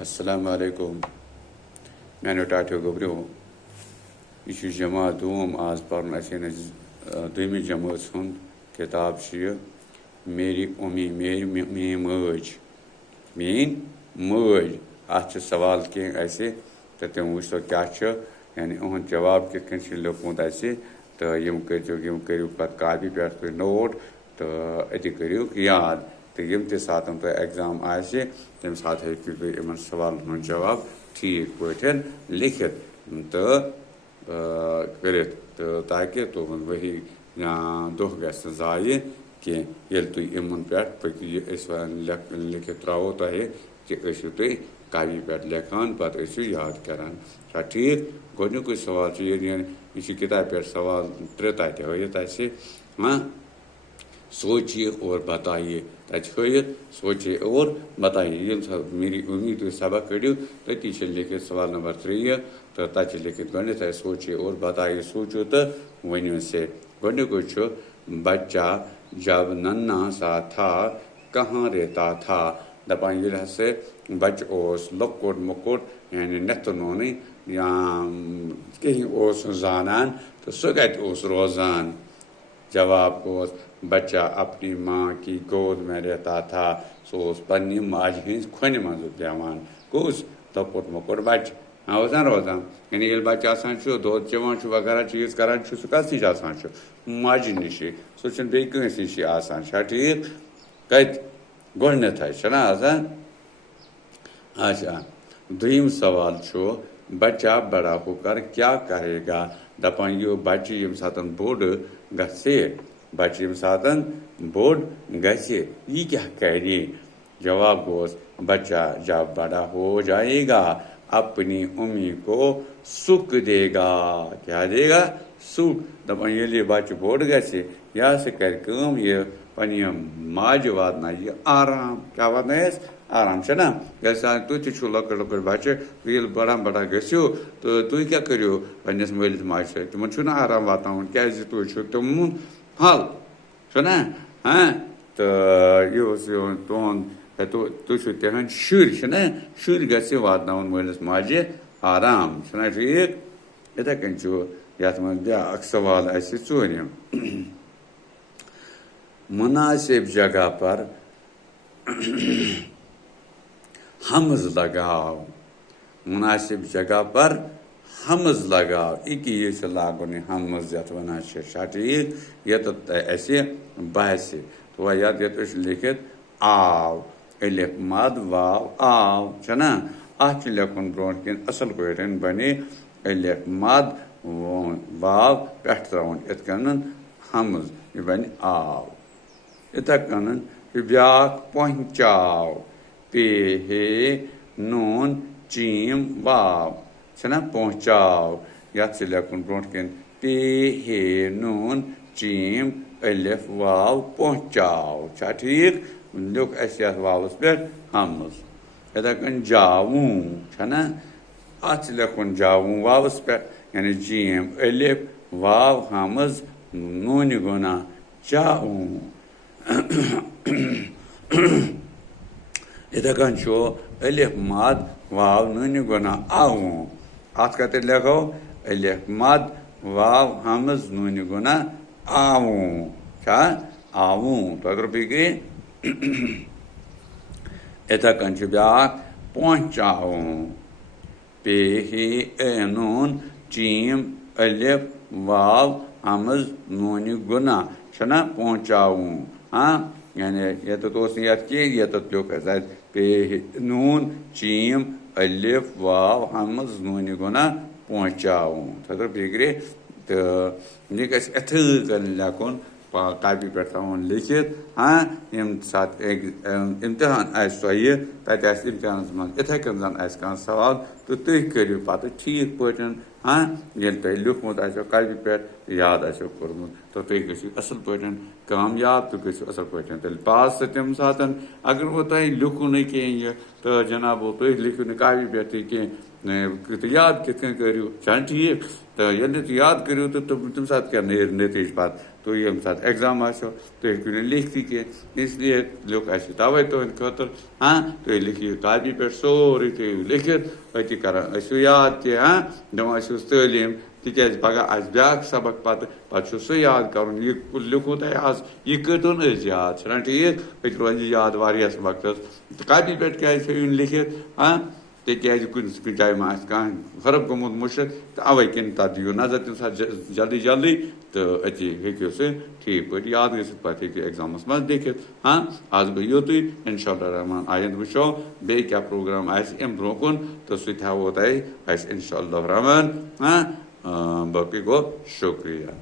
Assalamu alaikum. Manu Tato Gobro. Ishu Jama Doom as Parn Asian Dumi Jamus Hund, Kitab Shir, Meri Ummi, Meri me merge. Mean merge. After Sawal King, I say, that the Musto catcher and on Jawab can she look what I say, the Yum Kaju Pat Kabi Pat note, the Edikariuk yard. तो यम ते साथ तो exam आए से तम साथ है कि इमन सवाल न जवाब ठीक पठन लिखित तो करित तो ताकि तो वही दो गस जाये कि यल तु इमन पेट पकि इस लिखित राव तो है कि ऐसे तो काबी पेट लेखान पत ऐसे याद करान ठीक गोनु कोई सवाल चाहिए इसी किताब पर सवाल त्रेता है ये तैसे हाँ सोचिए और बताइए तचोयत सोचिए और बताइए ये मेरी उम्मीद है सबक करियो तो टीचर लेके सवाल नंबर 3 तो तच लेके गणित है सोचिए और बताइए सोचो तो वनियो से गणित को जो बच्चा जब नन्हा सा था कहाँ रहता था दपान ये से बच ओस लकोट मकोट यानी नतनोनी या कहीं ओस जानान तो सगत ओस रोजान जवाब को बच्चा अपनी माँ की गोद में रहता था सो उस पन्नी माज हिंस खोने मंजूर जवान कुछ लकोट मकोट बच रोजान रोजान यानी ये बच्चा आसान छो दो जवान छो वगैरह चीज करान छो सुका सी आसान छो माज निशी सोचन बेकन सी आसान ठीक कत गोने था चना आसान अच्छा दूसरा सवाल छो बच्चा बड़ा होकर क्या करेगा दपान यो बच्चे यम सातन बोर्ड गसे बच्चे यम सातन बोर्ड गसे ये क्या करे जवाब गोस बच्चा जब बड़ा हो जाएगा अपनी उम्मी को सुख देगा क्या देगा सुख दपान ये लिए बच्चे बोर्ड गसे या से कर कम ये पनिया माज वादना ये आराम क्या वादना है आराम से ना जैसा तू चुछु लकर बच्चे वील बड़ा गस्यो तो तू क्या करियो पन्नेस मोबाइल माज से तुम छुना आराम वाता हूँ क्या जी तू छु तुम हाल सुना हाँ तो यो तो तू छु तेहन शुर सुना शुर गस्यो वादना हूँ मोबाइल माजे आराम सुना ठीक इधर कंचो याद में क्या अक्सवाल ऐसे चोरियां मुनासिब जगह पर हमज लगाओ मुनासिब जगह पर हमज लगाओ एक ये से लागो ने हमज याद बना ठीक ये तो ऐसे बहसे तो वह याद ये तो लिखित आओ एलिफ मद वाव आओ चना आज लेखन ब्रोन के असल कोयरन बने एलिफ मद वाव पेट राउंड इतकनन हमज ये बने आओ इतकनन ब्याक पहुंचाओ पे हे नून चीम वाव छना पहुंचाओ याद से लेकुन ब्रोंट के पे हे नून चीम अलिफ वाव पहुंचाओ ठीक लोग ऐसे वाव उस पर हमस यदा कन जाऊं छना आज से लेकुन जाऊं वाव उस पर यानी जीम अलिफ वाव हमस नून गुना जाऊं इधर कंचो अलिफ मद वाव नून गुना आऊं आज कहते लिखो अलिफ मद वाव हमज नून गुना आऊं क्या आऊं तो अगर बिगड़ी इधर कंचो ब्याक पहुंचाऊं पे ही नून चीम अलिफ वाव हमज नून गुना छना पहुंचाऊं हाँ यानी ये तो याद किए ये तो लोग ऐसा पे नून चीम अलिफ वाव हमज नून गुना पहुंचाऊं तो बिगड़े तो निकस कर लाकुन कापी करता हूँ लिखित हाँ यम साथ एक इम्तिहान ऐसा ये ताकि इम्तिहान में इथे कर सवाल तो तुम करियो पता ठीक पटन हाँ ये तुम लिखमुत आसो कॉपी पे याद आसो कोर्मुत तो तुम गो असल पे कामयाब तो गो असल पे तेल पास तम सात अगर वो तुम लिखू न कह तो जनाब तुम लिखू न कॉपी पे कह तो याद कित करू चल ठीक तो ये तुम याद करू तो तम सात क्या नतीज पे तो ये सात एग्जाम आसो तो हेकू लिख कह इसलिए लिख तवे तुंद खतर हाँ तुम लिखियो कॉपी पे सोरे तुम लिखित अति कर याद तह हाँ दपान तलीम तिज पगह ब्या सबक पे सह याद कर लिखू तुम आज यह करो याद छा ठीक अत रोज याद वारियास वक्तस कॉपी पे क्या लिखित हाँ तिज कुछ जाए कह खरब गोमुत मुश्क तो अवे कन तथ दियो नजर तम सात जल्दी जल्दी तो अति हेको सह ठीक पे याद गि पे एग्जामस मज लिखित हाँ आज गो योतु इंशाअल्लाह रहमान आयंद वो बे क्या प्रोग्राम अम ब्रो कुन तो सह वो तुम इंशाअल्लाह रहमान हाँ बाकी गो शुक्रिया।